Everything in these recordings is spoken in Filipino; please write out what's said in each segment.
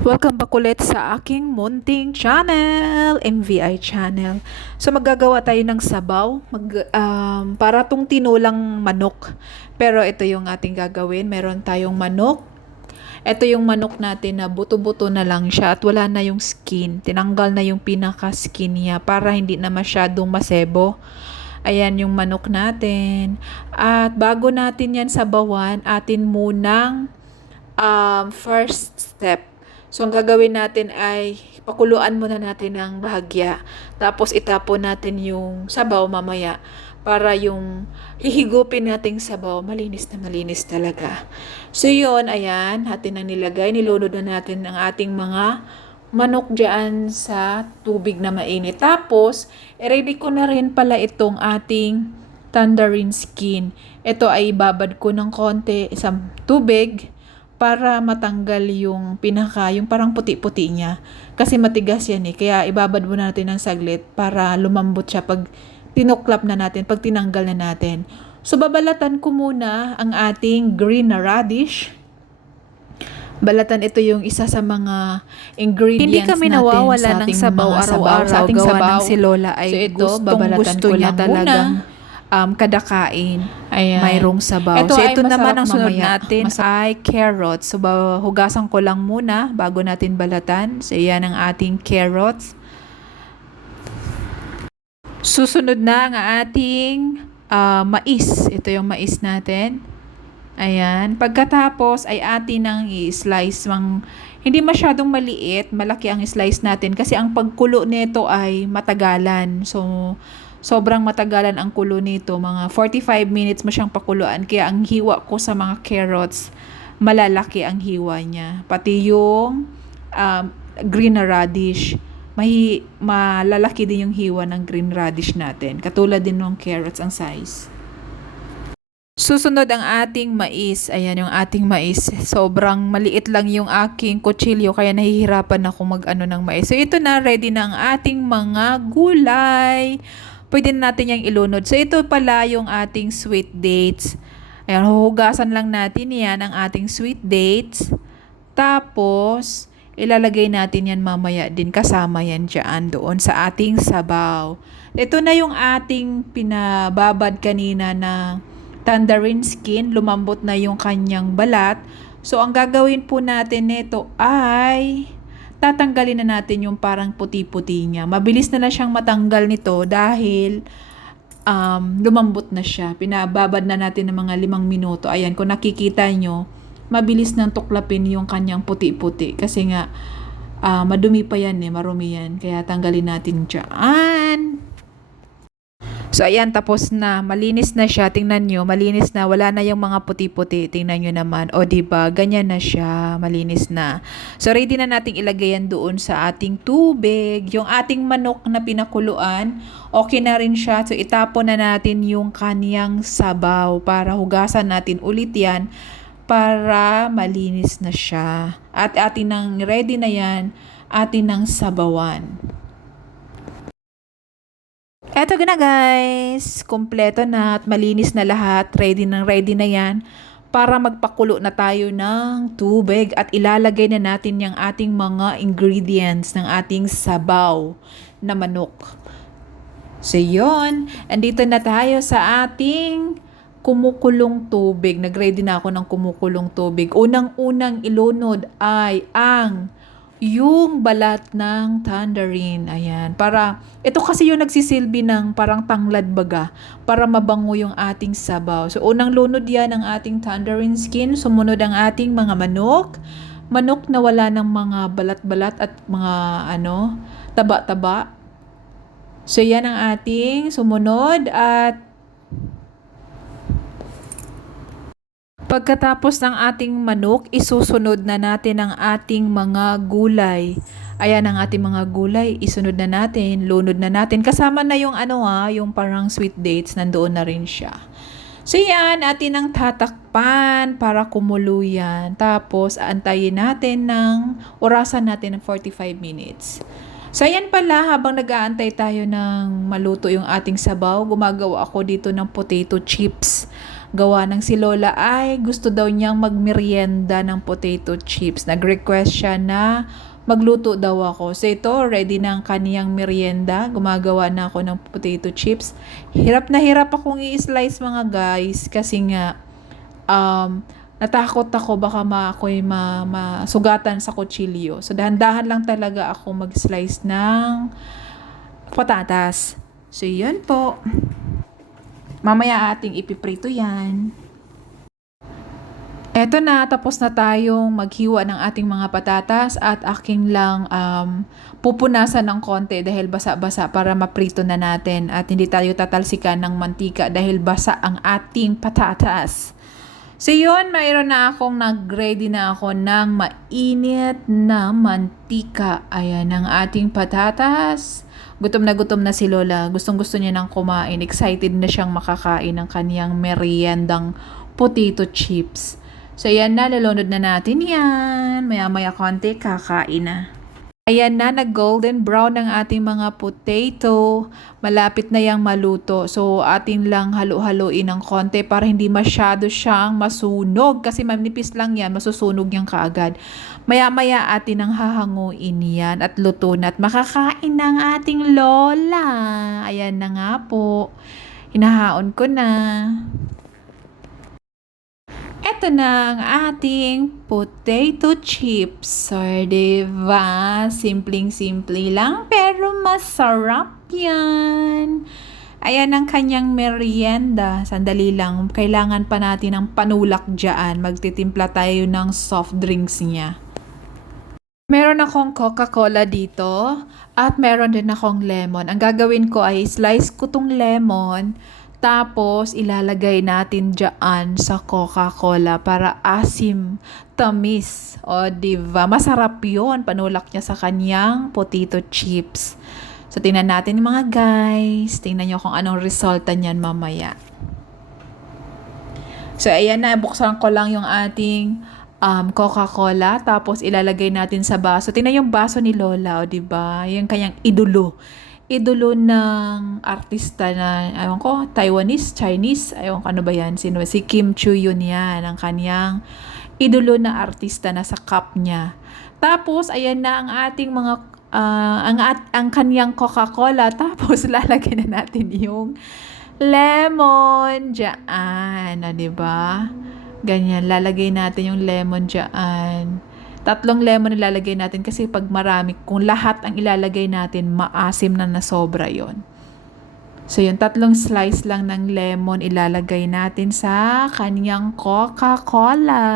Welcome back ulit sa aking munting channel, MVI channel. So maggagawa tayo ng sabaw, mag, um, para tong tinulang manok. Pero ito yung ating gagawin, meron tayong manok. Ito yung manok natin na buto-buto na lang siya at wala na yung skin. Tinanggal na yung pinaka-skin niya para hindi na masyadong masebo. Ayan yung manok natin. At bago natin yan sabawan, atin munang um, first step. So, ang gagawin natin ay pakuluan muna natin ng bahagya. Tapos, itapon natin yung sabaw mamaya para yung hihigupin nating sabaw, malinis na malinis talaga. So, yun, ayan, atin ang nilagay. Nilunod na natin ang ating mga manok dyan sa tubig na mainit. Tapos, ready ko na rin pala itong ating tangerine skin. Ito ay babad ko ng konti sa tubig para matanggal yung pinaka, yung parang puti-puti niya. Kasi matigas yan eh. Kaya ibabad mo natin ng saglit para lumambot siya pag tinuklap na natin, pag tinanggal na natin. So babalatan ko muna ang ating green na radish. Balatan ito yung isa sa mga ingredients Hindi kami natin nawawala sa ng ating sabaw mga araw-araw. Sa ating Gawa sabaw. ng si Lola ay so ito, gustong babalatan gusto ko niya talagang muna. Um, kadakain. Ayan. Mayroong sabaw. Ito so ito naman masarap ang sunod mamaya. natin ay carrots. So hugasan ko lang muna bago natin balatan. So yan ang ating carrots. Susunod na ang ating ah, mais. Ito yung mais natin. Ayan. Pagkatapos ay atin ang i-slice. Mang, hindi masyadong maliit. Malaki ang slice natin. Kasi ang pagkulo nito ay matagalan. So, sobrang matagalan ang kulo nito. Mga 45 minutes mo siyang pakuluan. Kaya ang hiwa ko sa mga carrots, malalaki ang hiwa niya. Pati yung um, green radish, may malalaki din yung hiwa ng green radish natin. Katulad din ng carrots ang size. Susunod ang ating mais. Ayan yung ating mais. Sobrang maliit lang yung aking kutsilyo kaya nahihirapan ako mag-ano ng mais. So ito na, ready na ang ating mga gulay. Pwede na natin yung ilunod. So ito pala yung ating sweet dates. Ayan, huhugasan lang natin yan ang ating sweet dates. Tapos, ilalagay natin yan mamaya din kasama yan dyan doon sa ating sabaw. Ito na yung ating pinababad kanina na tangerine skin, lumambot na yung kanyang balat. So, ang gagawin po natin nito ay tatanggalin na natin yung parang puti-puti niya. Mabilis na na siyang matanggal nito dahil um, lumambot na siya. Pinababad na natin ng mga limang minuto. Ayan, kung nakikita nyo, mabilis nang tuklapin yung kanyang puti-puti. Kasi nga, ah, madumi pa yan eh, marumi yan. Kaya tanggalin natin dyan. So, ayan, tapos na. Malinis na siya. Tingnan nyo, malinis na. Wala na yung mga puti-puti. Tingnan nyo naman. O, ba Ganyan na siya. Malinis na. So, ready na nating ilagay yan doon sa ating tubig. Yung ating manok na pinakuluan, okay na rin siya. So, itapon na natin yung kaniyang sabaw para hugasan natin ulit yan para malinis na siya. At atin nang ready na yan, atin nang sabawan. Eto na guys, kompleto na at malinis na lahat. Ready na ready na yan para magpakulo na tayo ng tubig at ilalagay na natin yung ating mga ingredients ng ating sabaw na manok. So yun, andito na tayo sa ating kumukulong tubig. Nagready na ako ng kumukulong tubig. Unang-unang ilunod ay ang yung balat ng tangerine. Ayan. Para, ito kasi yung nagsisilbi ng parang tanglad baga para mabango yung ating sabaw. So, unang lunod yan ang ating tangerine skin. Sumunod ang ating mga manok. Manok na wala ng mga balat-balat at mga ano, taba-taba. So, yan ang ating sumunod at Pagkatapos ng ating manok, isusunod na natin ang ating mga gulay. Ayan ang ating mga gulay, isunod na natin, lunod na natin. Kasama na yung ano ah, yung parang sweet dates, nandoon na rin siya. So yan, atin ang tatakpan para kumulo yan. Tapos, antayin natin ng orasan natin ng 45 minutes. So, ayan pala, habang nag-aantay tayo ng maluto yung ating sabaw, gumagawa ako dito ng potato chips. Gawa ng si Lola ay gusto daw niyang magmerienda ng potato chips. Nag-request siya na magluto daw ako. So ito, ready na ang kaniyang merienda. Gumagawa na ako ng potato chips. Hirap na hirap akong i-slice mga guys kasi nga um, natakot ako baka ma ako'y ma, masugatan sa kutsilyo. So dahan-dahan lang talaga ako mag-slice ng patatas. So yun po. Mamaya ating ipiprito yan. Eto na, tapos na tayong maghiwa ng ating mga patatas at aking lang um, pupunasan ng konti dahil basa-basa para maprito na natin at hindi tayo tatalsikan ng mantika dahil basa ang ating patatas. So yun, mayroon na akong nag-ready na ako ng mainit na mantika. Ayan ang ating patatas. Gutom na gutom na si Lola. Gustong gusto niya nang kumain. Excited na siyang makakain ng kaniyang meriendang potato chips. So yan na, lalunod na natin yan. Maya-maya konti, kakain na. Ayan na, nag-golden brown ang ating mga potato. Malapit na yang maluto. So, ating lang halo-haloin ng konti para hindi masyado siyang masunog. Kasi manipis lang yan, masusunog yan kaagad. Maya-maya atin ang hahanguin yan at luto na. At makakain ang ating lola. Ayan na nga po. Hinahaon ko na. Ito na ang ating potato chips. So, diba? Simpleng-simple lang, pero masarap yan. Ayan ang kanyang merienda. Sandali lang. Kailangan pa natin ng panulak dyan. Magtitimpla tayo ng soft drinks niya. Meron akong Coca-Cola dito at meron din akong lemon. Ang gagawin ko ay slice ko tong lemon tapos, ilalagay natin dyan sa Coca-Cola para asim, tamis. O, diba? Masarap yon Panulak niya sa kanyang potato chips. So, tingnan natin mga guys. Tingnan nyo kung anong resulta niyan mamaya. So, ayan na. Buksan ko lang yung ating um, Coca-Cola. Tapos, ilalagay natin sa baso. Tingnan yung baso ni Lola, o, diba? Yung kanyang idolo idolo ng artista na, aywan ko, Taiwanese, Chinese, ko ano ba yan, sino, si Kim Chu Yun yan, ang kanyang idolo na artista na sa cup niya. Tapos, ayan na ang ating mga, uh, ang, at, ang kanyang Coca-Cola, tapos lalagyan na natin yung lemon dyan, ah, di ba? Ganyan, lalagay natin yung lemon dyan. Tatlong lemon ilalagay natin kasi pag marami, kung lahat ang ilalagay natin, maasim na na sobra yon. So yung tatlong slice lang ng lemon ilalagay natin sa kanyang Coca-Cola.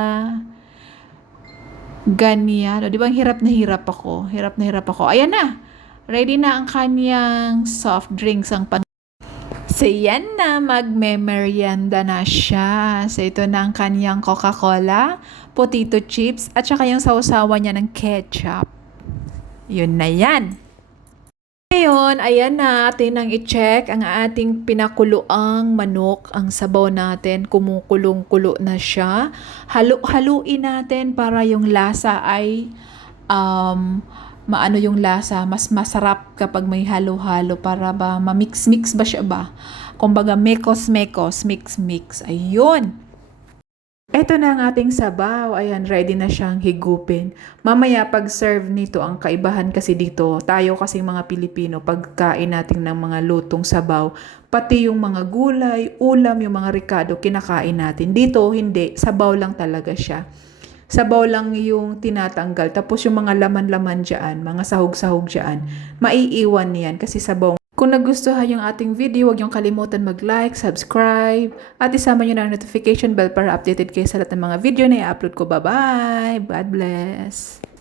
Ganyan. O, di ba ang hirap na hirap ako? Hirap na hirap ako. Ayan na. Ready na ang kanyang soft drinks, ang pan So, yan na, magme-merienda na siya. So, ito na ang kanyang Coca-Cola, potato chips, at saka yung sausawa niya ng ketchup. Yun na yan. Ngayon, ayan na, atin ang i-check ang ating pinakuluang manok, ang sabaw natin, kumukulong-kulo na siya. Halu-haluin natin para yung lasa ay um, maano yung lasa, mas masarap kapag may halo-halo para ba mamix-mix ba siya ba? Kumbaga mekos-mekos, mix-mix. Ayun. Ito na ang ating sabaw. Ayan, ready na siyang higupin. Mamaya pag-serve nito, ang kaibahan kasi dito, tayo kasi mga Pilipino, pagkain natin ng mga lutong sabaw, pati yung mga gulay, ulam, yung mga ricado, kinakain natin. Dito, hindi. Sabaw lang talaga siya sabaw lang yung tinatanggal. Tapos yung mga laman-laman dyan, mga sahog-sahog dyan, maiiwan niyan kasi sabaw. Kung nagustuhan yung ating video, huwag yung kalimutan mag-like, subscribe, at isama nyo na ang notification bell para updated kayo sa lahat ng mga video na i-upload ko. Bye-bye! God bless!